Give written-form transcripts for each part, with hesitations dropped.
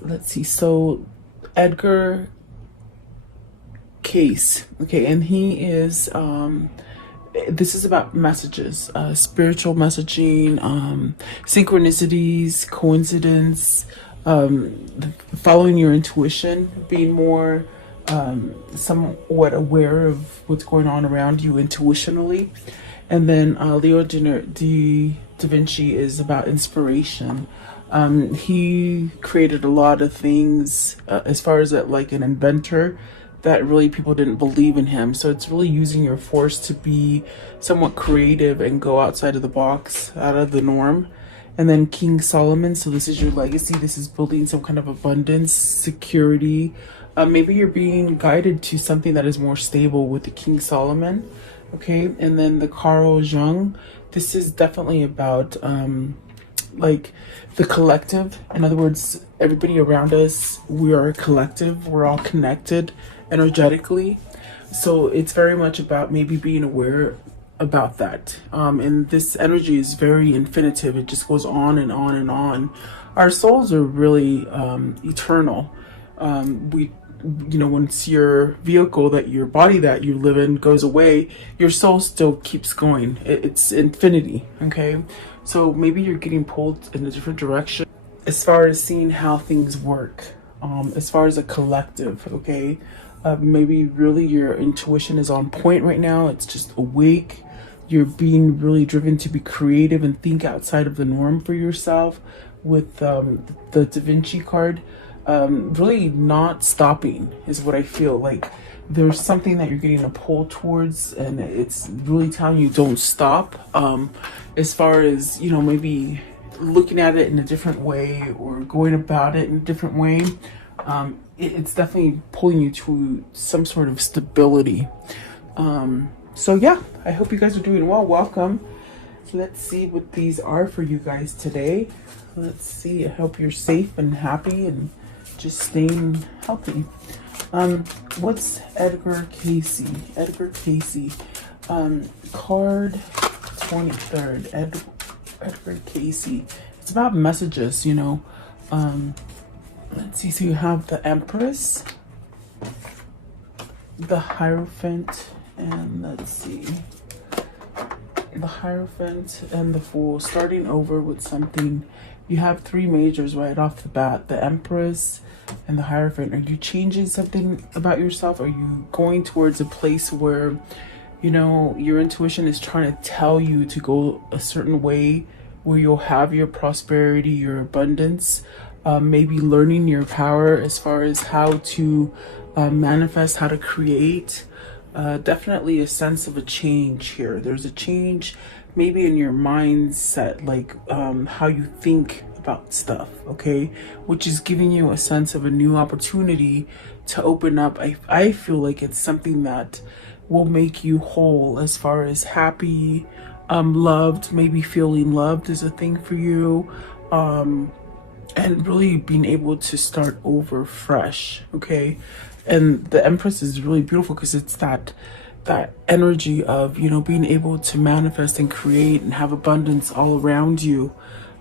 let's see. So Edgar Case, okay, and he is this is about messages, spiritual messaging, synchronicities, coincidence, following your intuition, being more somewhat aware of what's going on around you intuitionally. And then Da Vinci is about inspiration. He created a lot of things as far as that, like an inventor, that really people didn't believe in him. So it's really using your force to be somewhat creative and go outside of the box, out of the norm. And then King Solomon, so this is your legacy. This is building some kind of abundance, security. Maybe you're being guided to something that is more stable with the King Solomon. Okay, and then the Carl Jung, this is definitely about like the collective. In other words, everybody around us, we are a collective, we're all connected energetically. So it's very much about maybe being aware about that. And this energy is very infinitive, it just goes on and on and on. Our souls are really eternal. We You know, once your vehicle, that your body that you live in goes away, your soul still keeps going. It's infinity. Okay, so maybe you're getting pulled in a different direction as far as seeing how things work, as far as a collective. Okay, maybe really your intuition is on point right now, it's just awake. You're being really driven to be creative and think outside of the norm for yourself with the Da Vinci card. Really not stopping is what I feel like. There's something that you're getting a pull towards, and it's really telling you don't stop. As far as, you know, maybe looking at it in a different way or going about it in a different way, it's definitely pulling you to some sort of stability. So yeah, I hope you guys are doing well. Welcome. Let's see what these are for you guys today. Let's see. I hope you're safe and happy and just staying healthy. What's Edgar Casey? Edgar Casey. Card 23rd. Edgar Casey. It's about messages, you know. Let's see. So you have the Empress, the Hierophant, and let's see. The Hierophant and the Fool. Starting over with something. You have three majors right off the bat. The Empress and the Hierophant. Are you changing something about yourself? Are you going towards a place where, you know, your intuition is trying to tell you to go a certain way where you'll have your prosperity, your abundance, maybe learning your power as far as how to manifest, how to create. Definitely a sense of a change here. There's a change maybe in your mindset, like how you think about stuff, okay? Which is giving you a sense of a new opportunity to open up. I feel like it's something that will make you whole as far as happy, loved, maybe feeling loved is a thing for you. And really being able to start over fresh, okay? And the Empress is really beautiful because it's that energy of, you know, being able to manifest and create and have abundance all around you.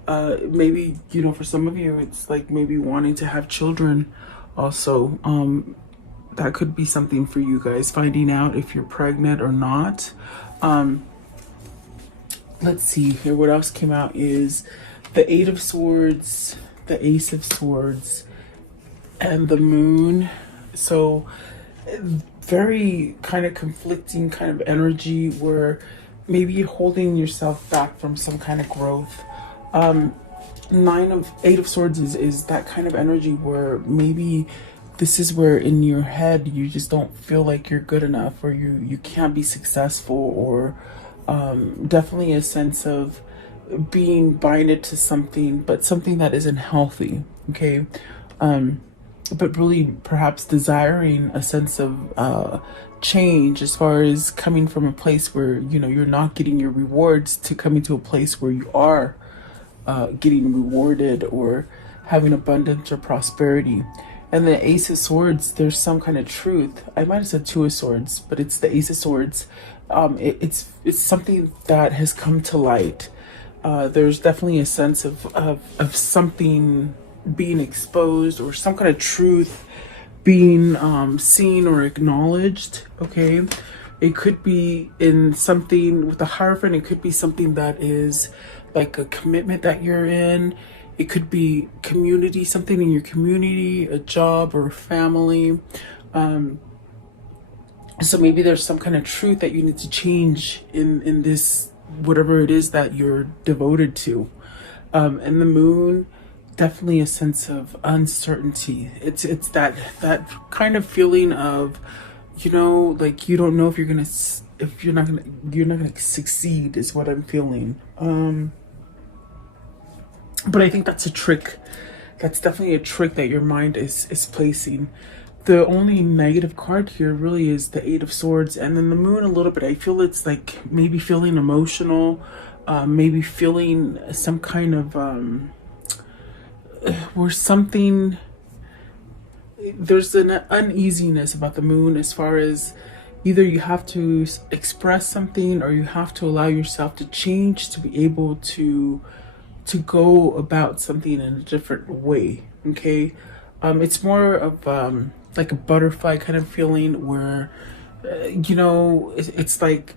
Maybe, you know, for some of you, it's like maybe wanting to have children also. That could be something for you guys, finding out if you're pregnant or not. Let's see here. What else came out is the Eight of Swords, the Ace of Swords, and the Moon. So very kind of conflicting kind of energy where maybe you're holding yourself back from some kind of growth. Eight of Swords is that kind of energy where maybe this is where in your head you just don't feel like you're good enough, or you can't be successful, or definitely a sense of being binded to something, but something that isn't healthy, okay? But really perhaps desiring a sense of change as far as coming from a place where, you know, you're not getting your rewards to coming to a place where you are getting rewarded or having abundance or prosperity. And the Ace of Swords, there's some kind of truth. I might have said Two of Swords, but it's the Ace of Swords. It's something that has come to light. There's definitely a sense of something being exposed, or some kind of truth being seen or acknowledged. Okay, it could be in something with the Hierophant. It could be something that is like a commitment that you're in. It could be community, something in your community, a job or a family. So maybe there's some kind of truth that you need to change in this, whatever it is that you're devoted to. And the moon, definitely a sense of uncertainty. It's that kind of feeling of, you know, like you don't know if you're not gonna succeed, is what I'm feeling. But I think that's a trick. That's definitely a trick that your mind is placing. The only negative card here really is the Eight of Swords, and then the moon a little bit. I feel it's like maybe feeling emotional, maybe feeling some kind of where something, there's an uneasiness about the moon, as far as either you have to express something or you have to allow yourself to change to be able to go about something in a different way. Okay, it's more of like a butterfly kind of feeling, where you know, it's like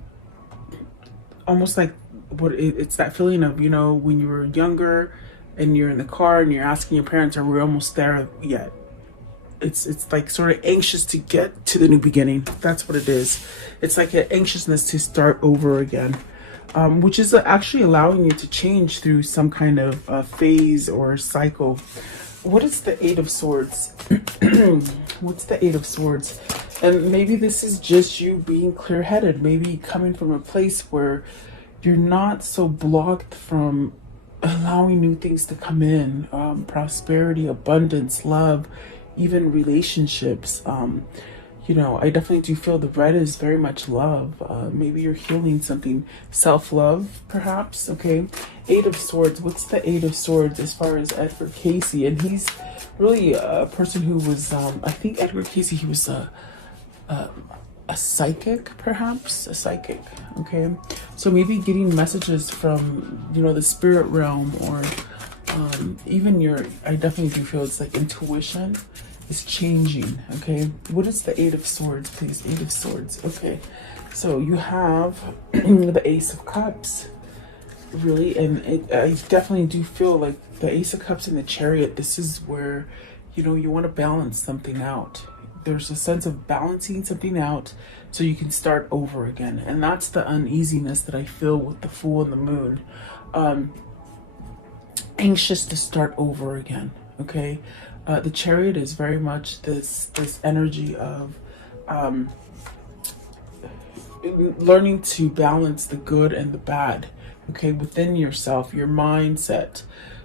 almost like it's that feeling of, you know, when you were younger and you're in the car and you're asking your parents, are we almost there yet? It's like sort of anxious to get to the new beginning. That's what it is. It's like an anxiousness to start over again, which is actually allowing you to change through some kind of phase or cycle. What is the Eight of Swords? What's the Eight of Swords? And maybe this is just you being clear-headed, maybe coming from a place where you're not so blocked from allowing new things to come in, prosperity, abundance, love, even relationships. You know, I definitely do feel the red is very much love. Maybe you're healing something, self-love, perhaps. Okay, Eight of Swords. What's the Eight of Swords as far as Edward Casey? And he's really a person who was, I think Edward Casey, he was a psychic, perhaps a psychic. Okay, so maybe getting messages from, you know, the spirit realm, or even your, I definitely do feel it's like intuition is changing. Okay, what is the Eight of Swords, please? Eight of Swords. Okay, so you have the Ace of Cups, really, and I definitely do feel like the Ace of Cups and the Chariot. This is where, you know, you want to balance something out. There's a sense of balancing something out so you can start over again, and that's the uneasiness that I feel with the Fool and the Moon. Anxious to start over again. Okay, the Chariot is very much this energy of learning to balance the good and the bad, okay, within yourself, your mindset.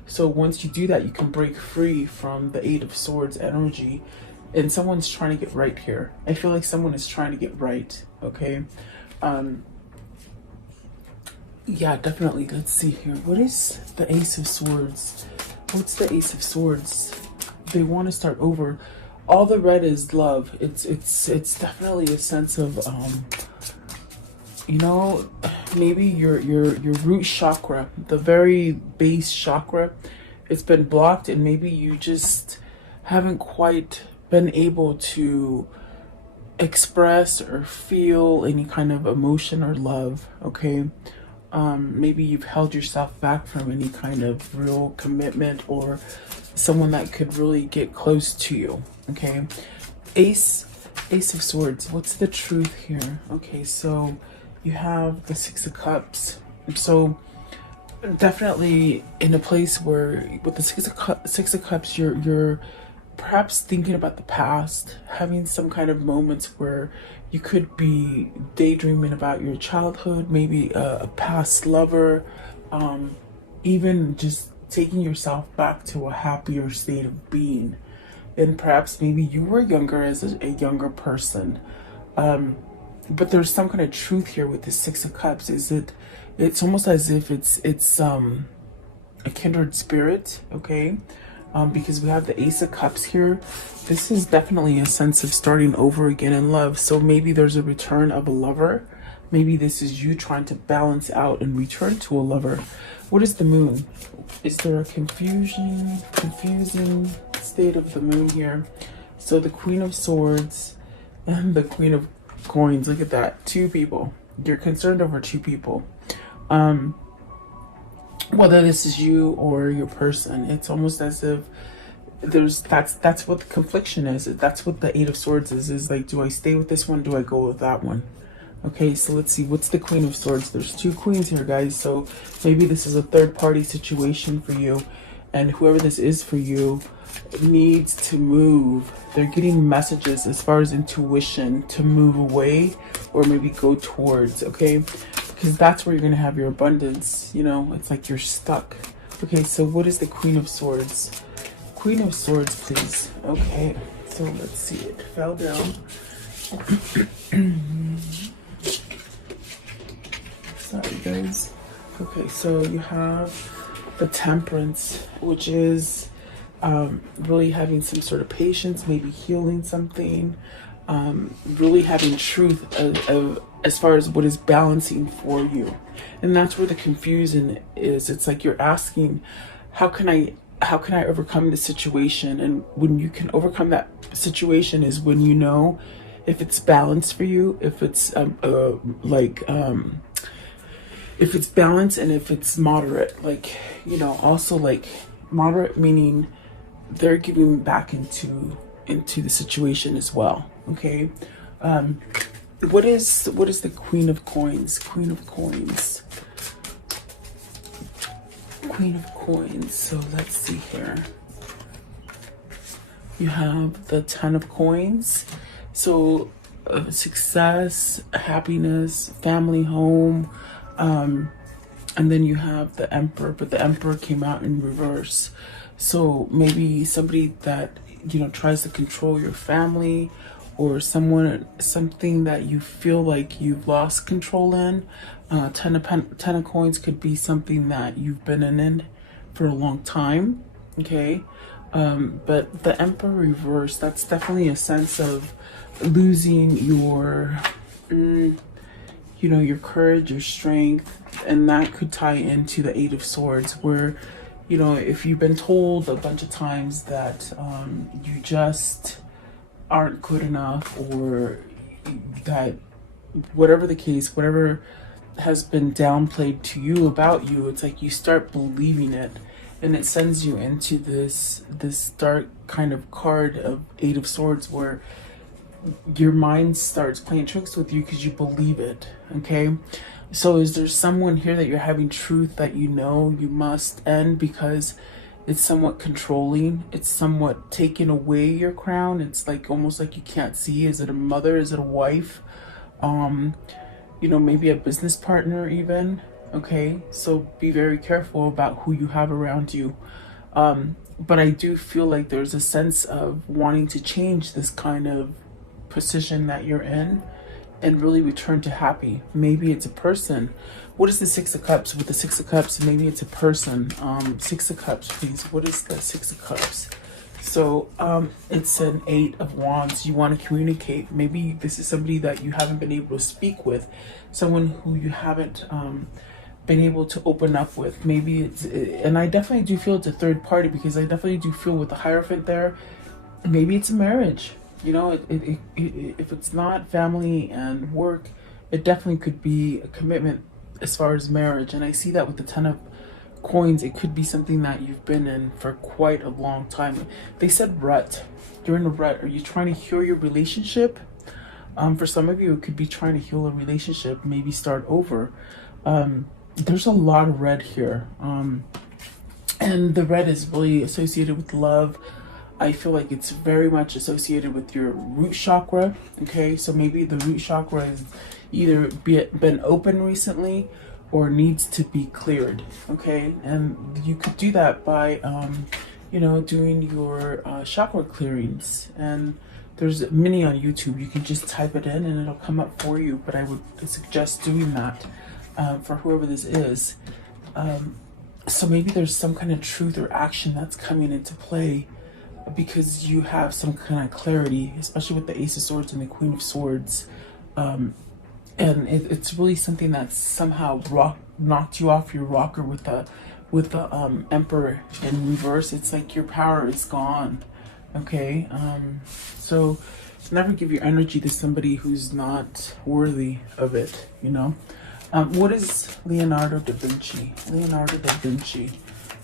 So once you do that, you can break free from the Eight of Swords energy. And someone's trying to get right here. I feel like someone is trying to get right. Okay, yeah, definitely. Let's see here. What is the Ace of Swords? What's the Ace of Swords? They want to start over. All the red is love. It's definitely a sense of you know, maybe your root chakra, the very base chakra, it's been blocked, and maybe you just haven't quite been able to express or feel any kind of emotion or love. Okay, maybe you've held yourself back from any kind of real commitment or someone that could really get close to you. Okay, Ace of Swords. What's the truth here? Okay, so you have the Six of Cups. So definitely in a place where with the Six of Cups, you're perhaps thinking about the past, having some kind of moments where you could be daydreaming about your childhood, maybe a past lover, even just taking yourself back to a happier state of being. And perhaps maybe you were younger as a younger person. But there's some kind of truth here with the Six of Cups. It's almost as if it's a kindred spirit, okay? Because we have the Ace of Cups here. This is definitely a sense of starting over again in love. So maybe there's a return of a lover Maybe this is you trying to balance out and return to a lover. What is the moon? Is there a confusing state of the moon here? So the Queen of Swords and the Queen of Coins. Look at that. Two people. You're concerned over two people. Whether this is you or your person, it's almost as if that's what the confliction is. That's what the Eight of Swords is like, do I stay with this one? Do I go with that one? Okay, so let's see. What's the Queen of Swords? There's two queens here, guys. So maybe this is a third party situation for you. And whoever this is for you needs to move. They're getting messages as far as intuition to move away or maybe go towards, okay? Because that's where you're going to have your abundance. You know, it's like you're stuck. Okay, so what is the Queen of Swords? Queen of Swords, please. Okay, so let's see. It fell down. Sorry, guys. Okay, so you have the Temperance, which is really having some sort of patience, maybe healing something, really having truth as far as what is balancing for you. And that's where the confusion is. It's like you're asking, how can I overcome this situation? And when you can overcome that situation is when you know if it's balanced for you, if it's if it's balanced and if it's moderate. Like, you know, also like moderate meaning they're giving back into the situation as well. Okay. What is the Queen of Coins? Queen of Coins. Queen of Coins. So let's see here. You have the Ten of Coins. So success, happiness, family, home. And then you have the Emperor, but the Emperor came out in reverse. So maybe somebody that, you know, tries to control your family, or something that you feel like you've lost control in. Ten of Coins could be something that you've been in for a long time. Okay. But the Emperor reverse, that's definitely a sense of losing your, you know, your courage, your strength, and that could tie into the Eight of Swords, where, you know, if you've been told a bunch of times that you just aren't good enough, or that whatever the case, whatever has been downplayed to you about you, it's like you start believing it, and it sends you into this dark kind of card of Eight of Swords, where your mind starts playing tricks with you because you believe it. Okay, so is there someone here that you're having truth that you know you must end because it's somewhat controlling, it's somewhat taking away your crown? It's like almost like you can't see. Is it a mother? Is it a wife? You know, maybe a business partner even. Okay, so be very careful about who you have around you. But I do feel like there's a sense of wanting to change this kind of position that you're in and really return to happy. Maybe it's a person. What is the Six of Cups? With the Six of Cups, maybe it's a person. Six of Cups, please. What is the Six of Cups? So it's an Eight of Wands. You want to communicate. Maybe this is somebody that you haven't been able to speak with, someone who you haven't been able to open up with. Maybe it's, and I definitely do feel it's a third party, because I definitely do feel with the Hierophant there, maybe it's a marriage. You know, if it's not family and work, it definitely could be a commitment as far as marriage. And I see that with the Ten of Coins. It could be something that you've been in for quite a long time. They said rut. You're in a rut. Are you trying to heal your relationship? For some of you, it could be trying to heal a relationship, maybe start over. There's a lot of red here. And the red is really associated with love. I feel like it's very much associated with your root chakra. Okay, so maybe the root chakra has either been open recently or needs to be cleared. Okay, and you could do that by, you know, doing your chakra clearings. And there's many on YouTube. You can just type it in and it'll come up for you. But I would suggest doing that for whoever this is. So maybe there's some kind of truth or action that's coming into play, because you have some kind of clarity, especially with the Ace of Swords and the Queen of Swords. and it's really something that's somehow knocked you off your rocker with the Emperor in reverse. It's like your power is gone. Okay, so never give your energy to somebody who's not worthy of it, you know. What is Leonardo da Vinci? Leonardo da Vinci.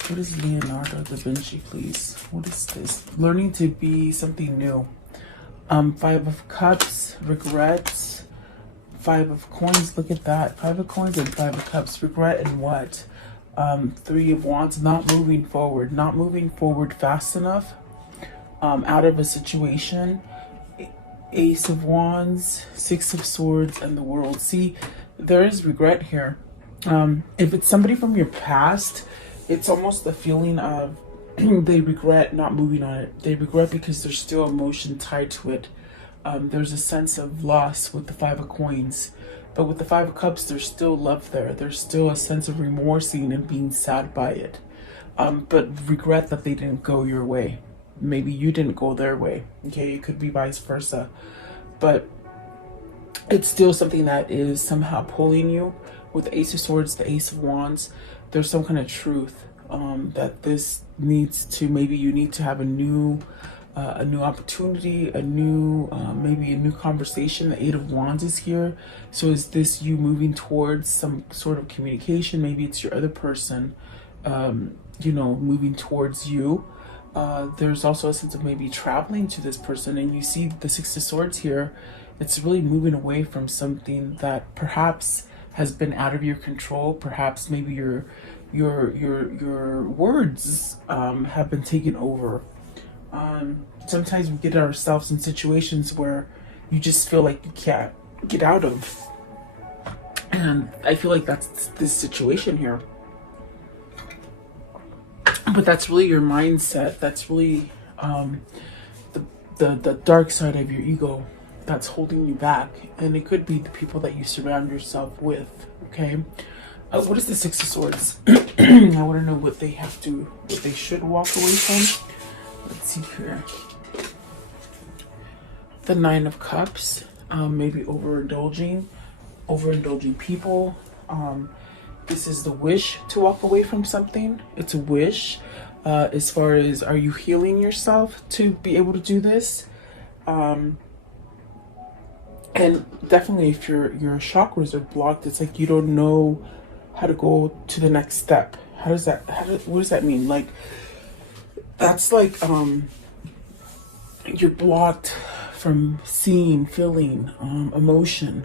What is Leonardo da Vinci, please? What is this? Learning to be something new. Five of Cups, regrets. Five of Coins, look at that. Five of Coins and Five of Cups. Regret and what? Three of Wands, not moving forward. Not moving forward fast enough. Out of a situation. Ace of Wands, Six of Swords, and the World. See, there is regret here. If it's somebody from your past, it's almost the feeling of they regret not moving on it. They regret because there's still emotion tied to it. There's a sense of loss with the Five of Coins. But with the Five of Cups, there's still love there. There's still a sense of remorsing and being sad by it. But regret that they didn't go your way. Maybe you didn't go their way. Okay, it could be vice versa. But it's still something that is somehow pulling you. With the Ace of Swords, the Ace of Wands, there's some kind of truth that this needs to, maybe you need to have a new opportunity, maybe a new conversation. The Eight of Wands is here. So is this you moving towards some sort of communication? Maybe it's your other person, you know, moving towards you. There's also a sense of maybe traveling to this person, and you see the Six of Swords here. It's really moving away from something that perhaps has been out of your control. Perhaps maybe your words have been taken over. Sometimes we get ourselves in situations where you just feel like you can't get out of, and I feel like that's this situation here. But that's really your mindset. That's really the dark side of your ego that's holding you back. And it could be the people that you surround yourself with. Okay. What is the Six of Swords? I want to know what they should walk away from. Let's see here. The Nine of Cups. Maybe overindulging people. This is the wish to walk away from something. It's a wish. As far as, are you healing yourself to be able to do this? And definitely if your chakras are blocked, it's like you don't know how to go to the next step. What does that mean? Like, that's like you're blocked from seeing, feeling, emotion.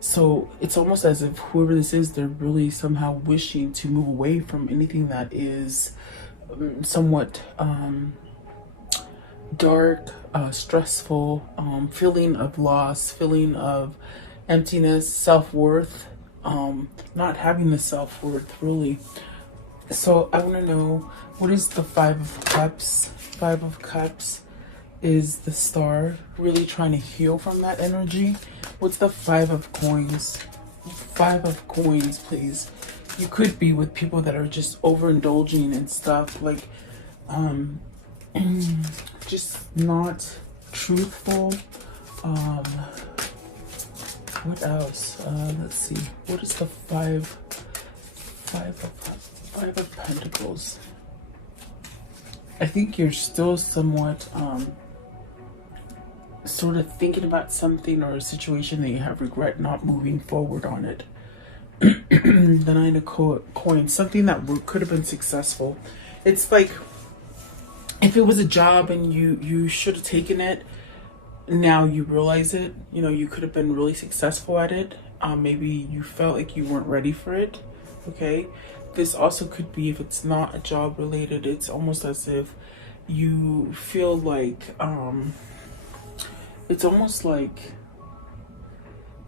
So it's almost as if whoever this is, they're really somehow wishing to move away from anything that is somewhat dark, stressful, feeling of loss, feeling of emptiness, self-worth, not having the self-worth really. So I want to know, what is the Five of Cups? Five of Cups is the Star, really trying to heal from that energy. What's the Five of Coins? Five of Coins, please. You could be with people that are just overindulging and stuff, like just not truthful. What else? Let's see. What is the Five of Pentacles? I think you're still somewhat sort of thinking about something or a situation that you have regret not moving forward on it. The Nine of Coins, something that could have been successful. It's like if it was a job and you should have taken it, now you realize it, you know, you could have been really successful at it. Maybe you felt like you weren't ready for it. Okay, this also could be, if it's not a job related, it's almost as if you feel like it's almost like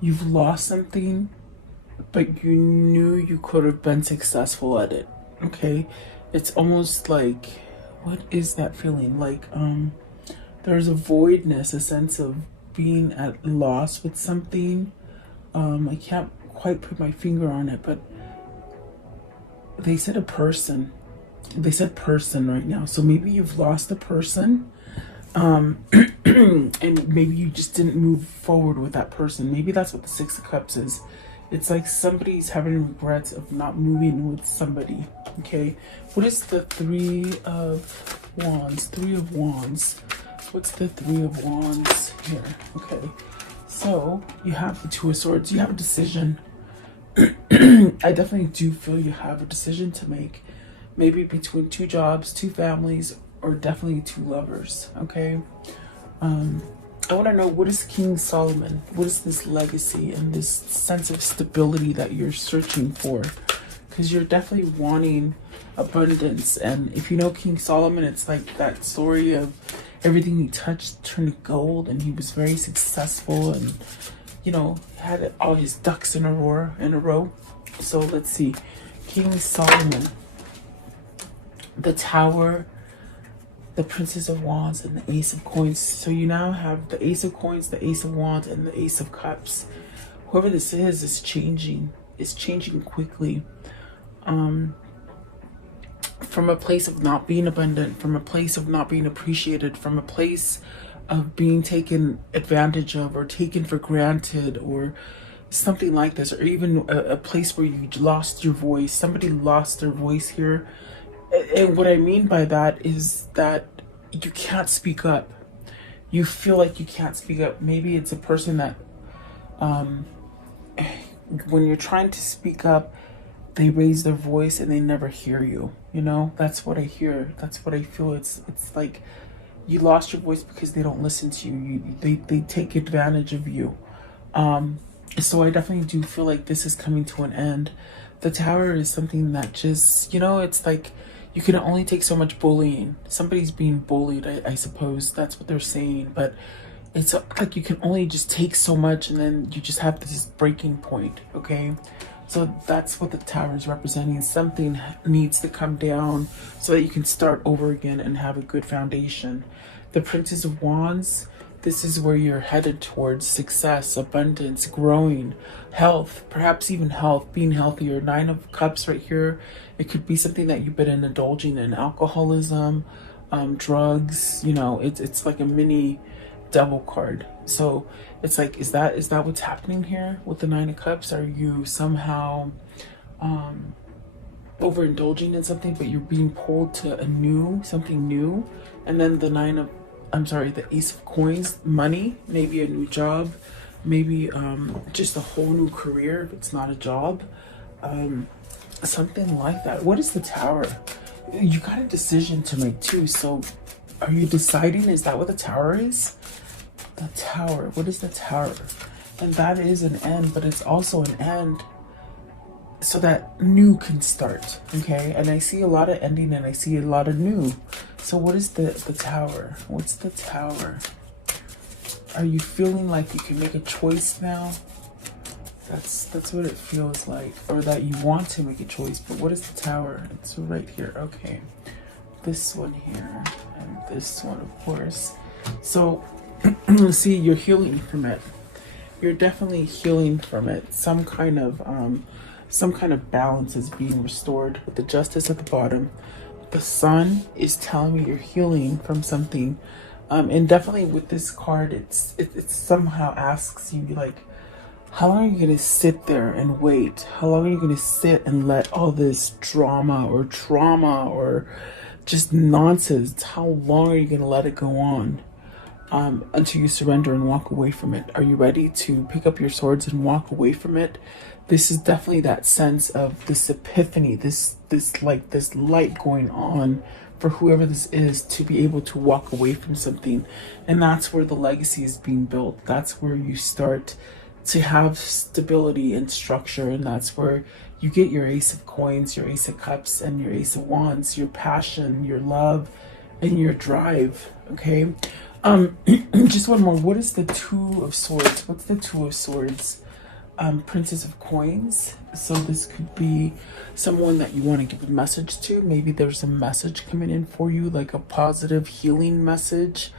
you've lost something, but you knew you could have been successful at it. Okay, it's almost like, what is that feeling? Like there's a voidness, a sense of being at loss with something. I can't quite put my finger on it, but they said a person. They said person right now. So maybe you've lost a person. And maybe you just didn't move forward with that person. Maybe that's what the Six of Cups is. It's like somebody's having regrets of not moving with somebody. Okay, what is the Three of Wands? Three of Wands. What's the Three of Wands here? Okay, so you have the Two of Swords. You have a decision. I definitely do feel you have a decision to make. Maybe between two jobs, two families, or definitely two lovers. Okay, I want to know, what is King Solomon? What is this legacy and this sense of stability that you're searching for? Because you're definitely wanting abundance. And if you know King Solomon, it's like that story of everything he touched turned to gold, and he was very successful, and you know, had all his ducks in a row. So let's see, King Solomon, the Tower, the Princess of Wands, and the Ace of Coins. So you now have the Ace of Coins, the Ace of Wands, and the Ace of Cups. Whoever this is changing. It's changing quickly. From a place of not being abundant, from a place of not being appreciated, from a place of being taken advantage of or taken for granted, or something like this, or even a place where you lost your voice. Somebody lost their voice here. And what I mean by that is that you can't speak up. You feel like you can't speak up. Maybe it's a person that when you're trying to speak up, they raise their voice and they never hear you. You know, that's what I hear. That's what I feel. It's like you lost your voice because they don't listen to you. They take advantage of you. So I definitely do feel like this is coming to an end. The Tower is something that just, you know, it's like you can only take so much bullying. Somebody's being bullied, I suppose. That's what they're saying. But it's like you can only just take so much, and then you just have this breaking point, okay? So that's what the Tower is representing. Something needs to come down so that you can start over again and have a good foundation. The Princess of Wands, this is where you're headed towards success, abundance, growing, health, perhaps even health, being healthier. Nine of Cups right here. It could be something that you've been indulging in, alcoholism, drugs, you know, it's like a mini devil card. So it's like, is that what's happening here with the Nine of Cups? Are you somehow overindulging in something, but you're being pulled to something new? And then the Ace of Coins, money, maybe a new job, maybe just a whole new career if it's not a job, something like that. What is the Tower? You got a decision to make too. So are you deciding? Is that what the Tower is? The Tower. What is the Tower? And that is an end, but it's also an end so that new can start. Okay, and I see a lot of ending and I see a lot of new. So what is the Tower? What's the Tower? Are you feeling like you can make a choice now? That's what it feels like, or that you want to make a choice. But what is the Tower? It's right here. Okay, this one here and this one, of course. So see, you're healing from it. You're definitely healing from it. Some kind of balance is being restored with the Justice at the bottom. The Sun is telling me you're healing from something, and definitely with this card, it somehow asks you, like, how long are you gonna sit there and wait? How long are you gonna sit and let all this drama or trauma or just nonsense, how long are you gonna let it go on until you surrender and walk away from it? Are you ready to pick up your swords and walk away from it? This is definitely that sense of this epiphany, this light going on for whoever this is, to be able to walk away from something. And that's where the legacy is being built. That's where you start to have stability and structure, and that's where you get your Ace of Coins, your Ace of Cups, and your Ace of Wands, your passion, your love, and your drive. Okay, just one more. What is the Two of Swords? What's the Two of Swords? Princess of Coins. So this could be someone that you want to give a message to. Maybe there's a message coming in for you, like a positive healing message.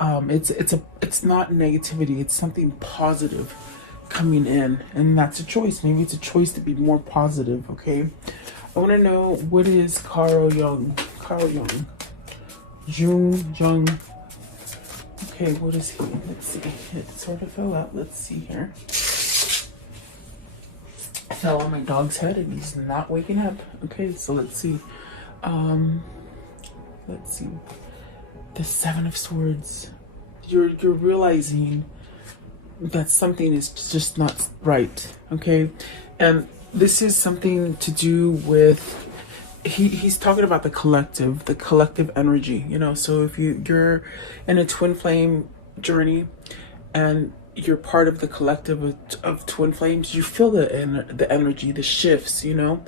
It's not negativity, it's something positive coming in, and that's a choice. Maybe it's a choice to be more positive. Okay, I want to know, what is Carl Jung, Okay, what is he? Let's see. It sort of fell out. Let's see here. I fell on my dog's head and he's not waking up. Okay, so let's see. Let's see. The Seven of Swords. You're realizing that something is just not right. Okay, and this is something to do with. He's talking about the collective energy. You know, so if you're in a twin flame journey, and you're part of the collective of twin flames, you feel the energy, the shifts. You know.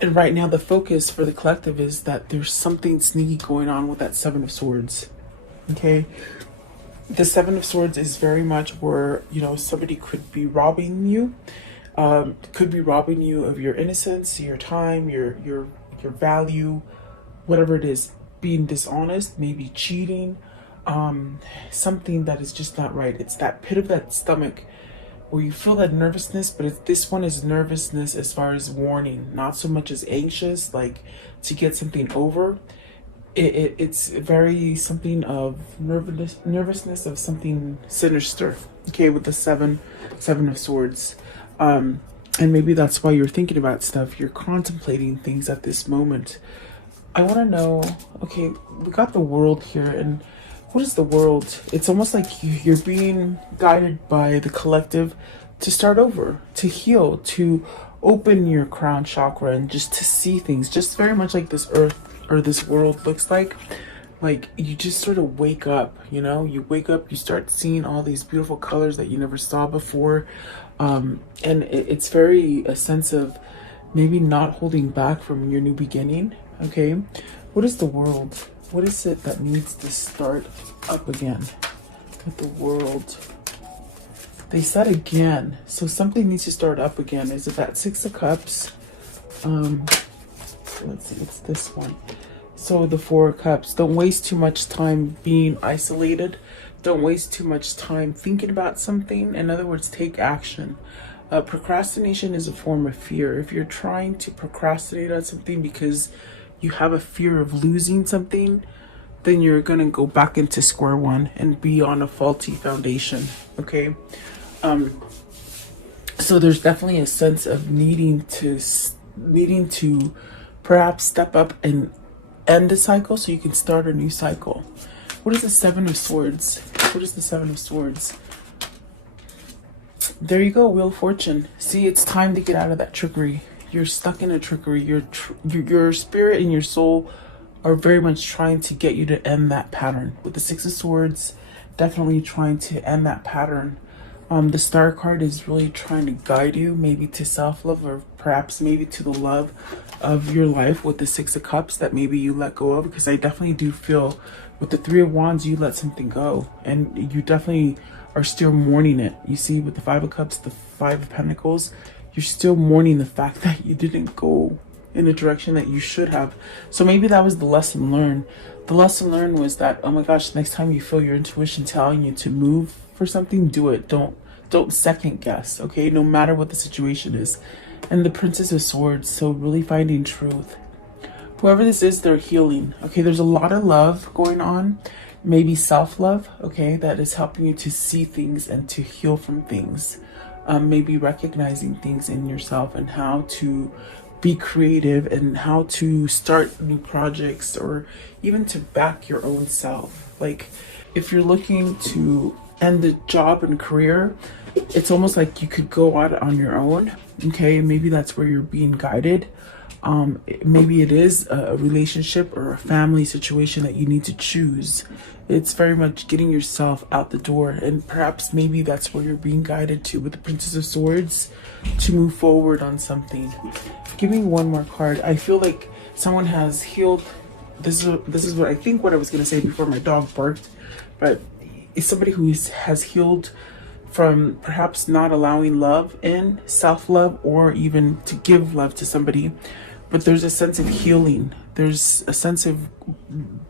And right now, the focus for the collective is that there's something sneaky going on with that Seven of Swords. Okay? The Seven of Swords is very much where, you know, somebody could be robbing you. Could be robbing you of your innocence, your time, your value, whatever it is. Being dishonest, maybe cheating. Something that is just not right. It's that pit of that stomach where you feel that nervousness, but this one is nervousness as far as warning, not so much as anxious, like to get something over. It's very something of nervousness of something sinister. Okay, with the seven of swords, and maybe that's why you're thinking about stuff. You're contemplating things at this moment. I want to know. Okay, we got the World here, and what is the World? It's almost like you're being guided by the collective to start over, to heal, to open your crown chakra, and just to see things, just very much like this earth or this world looks like. Like you just sort of wake up, you know, you wake up, you start seeing all these beautiful colors that you never saw before. And it's very a sense of maybe not holding back from your new beginning. Okay. What is the World? What is it that needs to start up again with the World? They said again, so something needs to start up again. Is it that Six of Cups? Let's see, it's this one. So the Four of Cups. Don't waste too much time being isolated. Don't waste too much time thinking about something. In other words, take action. Procrastination is a form of fear. If you're trying to procrastinate on something because you have a fear of losing something, then you're gonna go back into square one and be on a faulty foundation. Okay, so there's definitely a sense of needing to perhaps step up and end a cycle so you can start a new cycle. What is the Seven of Swords? What is the Seven of Swords? There you go, Wheel of Fortune. See, it's time to get out of that trickery. You're stuck in a trickery. Your spirit and your soul are very much trying to get you to end that pattern. With the Six of Swords, definitely trying to end that pattern. The Star card is really trying to guide you, maybe to self-love, or perhaps maybe to the love of your life with the Six of Cups that maybe you let go of. Because I definitely do feel with the Three of Wands, you let something go. And you definitely are still mourning it. You see, with the Five of Cups, the Five of Pentacles, you're still mourning the fact that you didn't go in a direction that you should have. So maybe that was the lesson learned. The lesson learned was that, oh my gosh, next time you feel your intuition telling you to move for something, do it. Don't second guess, okay? No matter what the situation is. And the Princess of Swords, so really finding truth. Whoever this is, they're healing. Okay, there's a lot of love going on. Maybe self-love, okay, that is helping you to see things and to heal from things. Maybe recognizing things in yourself and how to be creative and how to start new projects, or even to back your own self. Like if you're looking to end a job and career, it's almost like you could go out on your own. Okay, maybe that's where you're being guided. Maybe it is a relationship or a family situation that you need to choose. It's very much getting yourself out the door, and perhaps maybe that's where you're being guided to with the Princess of Swords, to move forward on something. Give me one more card. I feel like someone has healed. This is what I think what I was going to say before my dog barked, but it's somebody who has healed from perhaps not allowing love in, self-love, or even to give love to somebody. But there's a sense of healing. There's a sense of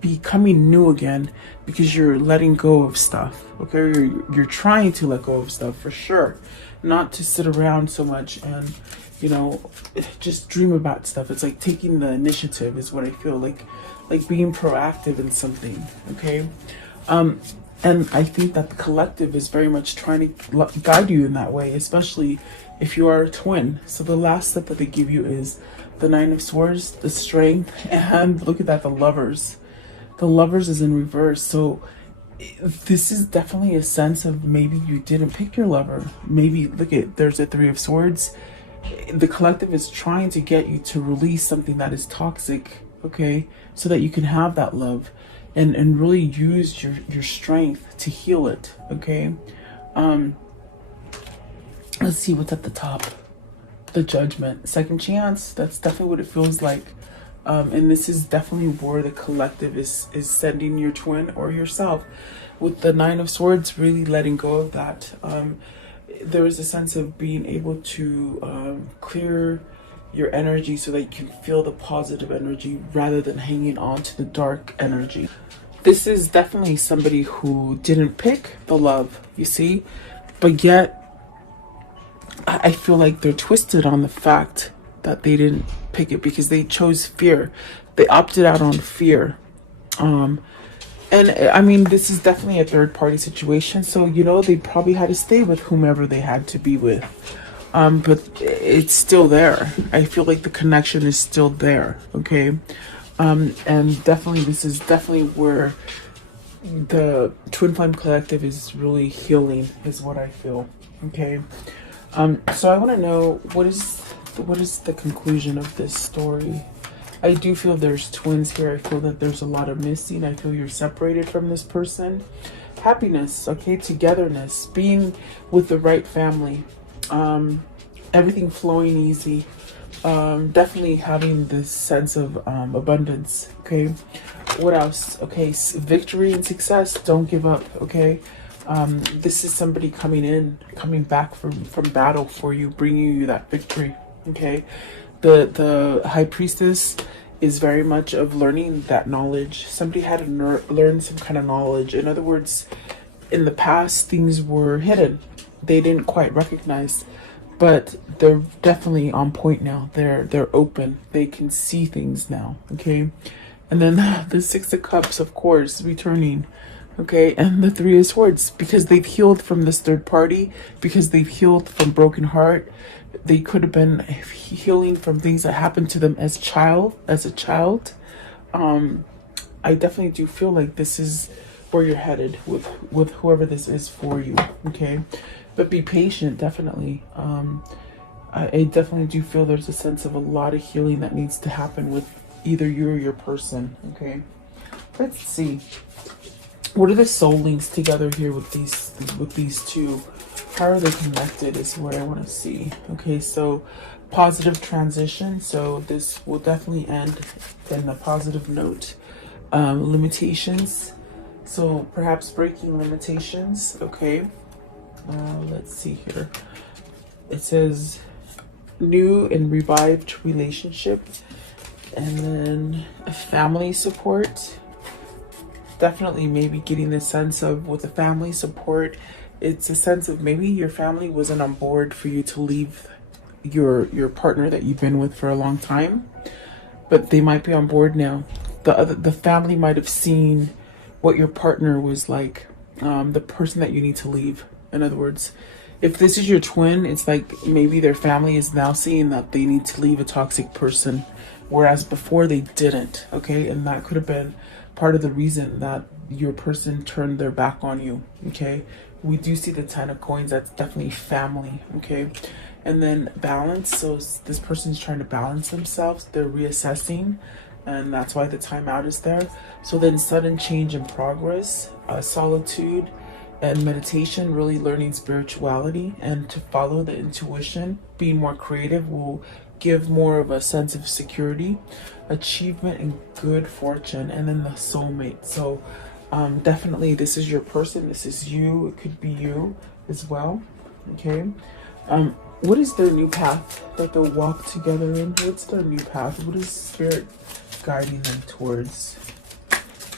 becoming new again because you're letting go of stuff. Okay, you're trying to let go of stuff for sure. Not to sit around so much and, you know, just dream about stuff. It's like taking the initiative is what I feel like being proactive in something. Okay, And I think that the collective is very much trying to guide you in that way, especially if you are a twin. So the last step that they give you is the Nine of Swords, the Strength, and look at that, the Lovers. The Lovers is in reverse. So this is definitely a sense of maybe you didn't pick your lover. Maybe, look at, there's a Three of Swords. The collective is trying to get you to release something that is toxic, okay? So that you can have that love and really use your strength to heal it, okay? Let's see what's at the top. The Judgment. Second chance. That's definitely what it feels like. And this is definitely where the collective is sending your twin or yourself. With the Nine of Swords, really letting go of that. There is a sense of being able to clear your energy so that you can feel the positive energy rather than hanging on to the dark energy. This is definitely somebody who didn't pick the love, you see, but yet I feel like they're twisted on the fact that they didn't pick it because they chose fear. They opted out on fear. And I mean, this is definitely a third party situation. So, you know, they probably had to stay with whomever they had to be with. But it's still there. I feel like the connection is still there. Okay. And definitely, this is definitely where the Twin Flame Collective is really healing, is what I feel. Okay. So I want to know, what is the conclusion of this story? I do feel there's twins here. I feel that there's a lot of missing. I feel you're separated from this person. Happiness, okay, togetherness, being with the right family, everything flowing easy, definitely having this sense of abundance, okay? What else? Okay, victory and success. Don't give up, okay? This is somebody coming back from battle for you, bringing you that victory, okay? The High Priestess is very much of learning that knowledge. Somebody had to learn some kind of knowledge. In other words, in the past, things were hidden. They didn't quite recognize, but they're definitely on point now. They're open. They can see things now, okay? And then the Six of Cups, of course, returning. Okay, and the Three of Swords, because they've healed from this third party, because they've healed from broken heart. They could have been healing from things that happened to them as a child. I definitely do feel like this is where you're headed with whoever this is for you, okay? But be patient, definitely. I definitely do feel there's a sense of a lot of healing that needs to happen with either you or your person, okay? Let's see. What are the soul links together here with these two? How are they connected is what I want to see. Okay, so positive transition. So this will definitely end in a positive note. Limitations. So perhaps breaking limitations. Okay. Let's see here. It says new and revived relationship. And then family support. Definitely maybe getting the sense of with the family support, it's a sense of maybe your family wasn't on board for you to leave your partner that you've been with for a long time, but they might be on board now. The family might have seen what your partner was like, the person that you need to leave. In other words, if this is your twin, it's like maybe their family is now seeing that they need to leave a toxic person, whereas before they didn't, okay? And that could have been part of the reason that your person turned their back on you, okay? We do see the Ten of Coins. That's definitely family, okay? And then balance. So this person's trying to balance themselves. They're reassessing, and that's why the timeout is there. So then sudden change in progress, solitude, and meditation, really learning spirituality and to follow the intuition. Being more creative will give more of a sense of security, achievement, and good fortune. And then the soulmate. So definitely this is your person. This is you. It could be you as well. Okay. What is their new path that they'll walk together in? What's their new path? What is spirit guiding them towards?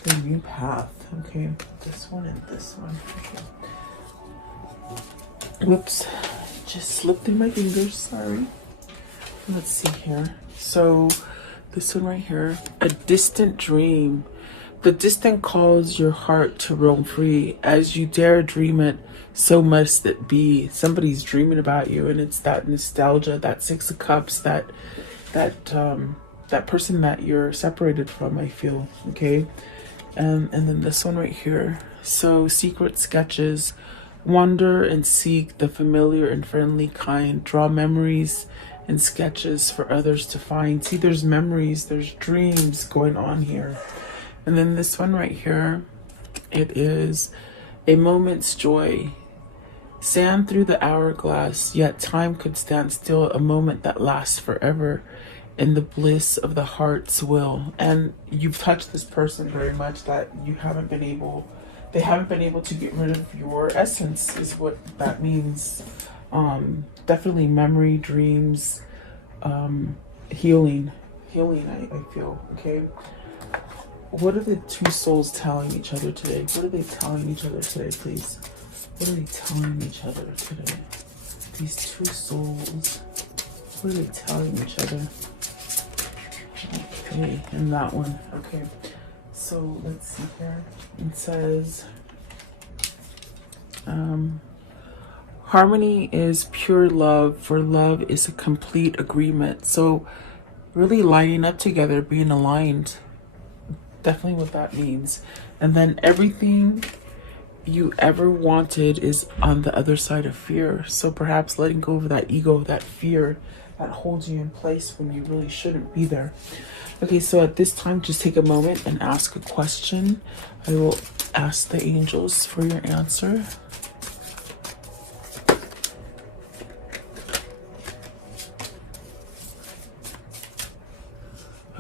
Their new path. Okay. This one and this one. Okay. Whoops. Just slipped through my fingers. Sorry. Let's see here. So this one right here, a distant dream. The distant calls your heart to roam free. As you dare dream it, so must it be. Somebody's dreaming about you, and it's that nostalgia, that Six of Cups, that person that you're separated from, I feel. Okay. And then this one right here. So secret sketches. Wander and seek the familiar and friendly kind. Draw memories and sketches for others to find. See, there's memories, there's dreams going on here. And then this one right here, it is a moment's joy. Sand through the hourglass, yet time could stand still, a moment that lasts forever in the bliss of the heart's will. And you've touched this person very much, that you haven't been able, they haven't been able to get rid of your essence, is what that means. Definitely memory, dreams, healing, I feel. Okay. What are the two souls telling each other today? What are they telling each other today, please? What are they telling each other today? These two souls. What are they telling each other? Okay, and that one. Okay. So let's see here. It says, harmony is pure love, for love is a complete agreement. So really lining up together, being aligned. Definitely what that means. And then everything you ever wanted is on the other side of fear. So perhaps letting go of that ego, that fear that holds you in place when you really shouldn't be there. Okay, so at this time, just take a moment and ask a question. I will ask the angels for your answer.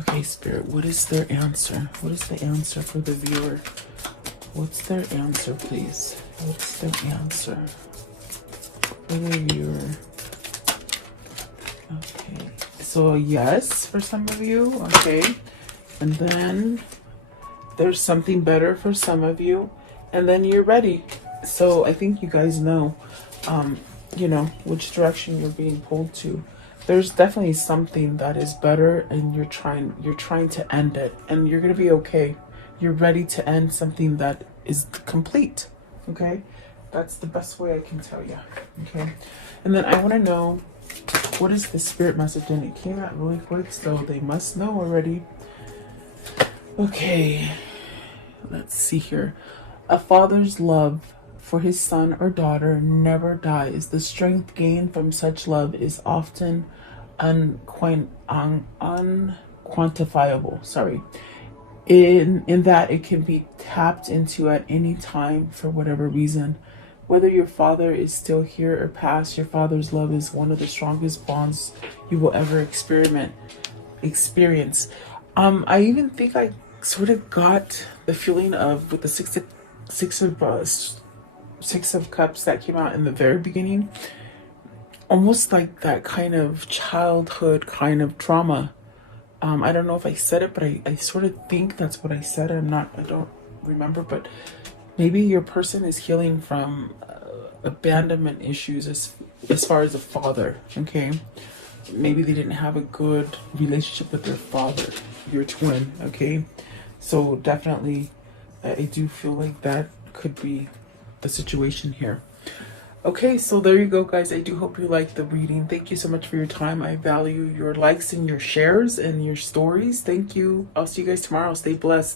Okay, Spirit, what is their answer? What is the answer for the viewer? What's their answer, please? What's their answer for the viewer? Okay, so yes for some of you. Okay, and then there's something better for some of you, and then you're ready. So I think you guys know, you know, which direction you're being pulled to. There's definitely something that is better, and you're trying to end it, and you're gonna be okay. You're ready to end something that is complete. Okay, that's the best way I can tell you. Okay, and then I want to know, what is the spirit message? And it came out really quick, so they must know already. Okay, let's see here. A father's love for his son or daughter never dies. The strength gained from such love is often unquantifiable. Sorry. In that it can be tapped into at any time for whatever reason. Whether your father is still here or past, your father's love is one of the strongest bonds you will ever experience. I even think I sort of got the feeling of, with the Six of Cups that came out in the very beginning, almost like that kind of childhood kind of trauma. I don't know if I said it, but I sort of think that's what I said. I don't remember, but maybe your person is healing from abandonment issues as far as a father. Okay, maybe they didn't have a good relationship with their father, your twin. Okay, so definitely I do feel like that could be the situation here. Okay, so there you go, guys. I do hope you liked the reading. Thank you so much for your time. I value your likes and your shares and your stories. Thank you. I'll see you guys tomorrow. Stay blessed.